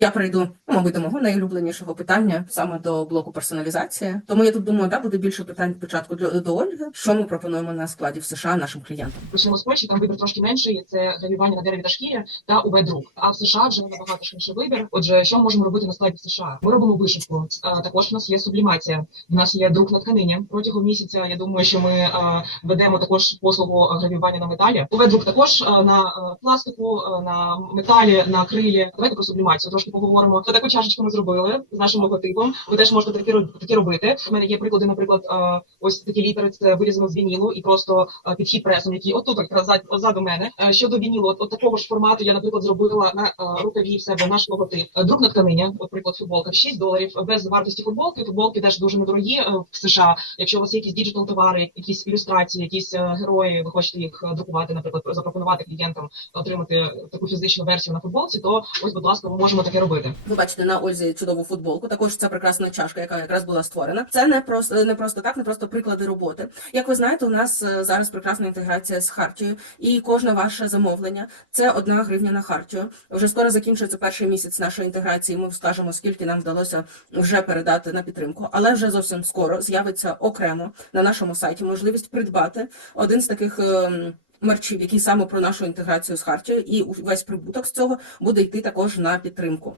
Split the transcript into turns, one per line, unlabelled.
Я прийду, ну, мабуть, до мого найулюбленішого питання саме до блоку персоналізації. Тому я тут думаю, да, буде більше питань спочатку до, до Ольги. Що ми пропонуємо на складі в США нашим клієнтам?
Почнемо з Польщі, там вибір трошки менший. Це гравювання на дереві та шкірі та УВ друк. А в США вже набагато ширший вибір. Отже, що ми можемо робити на складі в США? Ми робимо вишивку. Також у нас є сублімація. У нас є друк на тканині. Протягом місяця я думаю, що ми ведемо також послугу гравювання на металі. УВ друк також на пластику, на металі, на крилі. Давайте про сублімацію трошки поговоримо. То таку чашечку ми зробили з нашим логотипом. Ви теж можете такі такі робити. У мене є приклади, наприклад, ось такі літери. Це вирізано з вінілу і просто підхід пресом, який отут якраз зад- позаду мене. Е, Щодо вінілу, от, от такого ж формату я, наприклад, зробила на е, рукаві в себе наш логотип. Е, Друк на тканині, от, приклад, футболка 6 доларів без вартості футболки. Футболки теж дуже недорогі е, в США. Якщо у вас є якісь діджитал товари, якісь ілюстрації, якісь е, герої, ви хочете їх е, друкувати, наприклад, запропонувати клієнтам отримати таку фізичну версію на футболці, то ось, будь ласка, ми можемо таке робити.
Ви бачите на Ользі чудову футболку. Також ця прекрасна чашка, яка якраз була створена. Це не просто не просто так, не просто приклади роботи. Як ви знаєте, у нас е, зараз прекрасна інтеграція з хартією, і кожне ваше замовлення це одна гривня на хартію. Вже скоро закінчується перший місяць нашої інтеграції. Ми скажемо, скільки нам вдалося вже передати на підтримку, але вже зовсім скоро з'явиться окремо на нашому сайті можливість придбати один з таких. Мерчів, який саме про нашу інтеграцію з хартією, і весь прибуток з цього буде йти також на підтримку.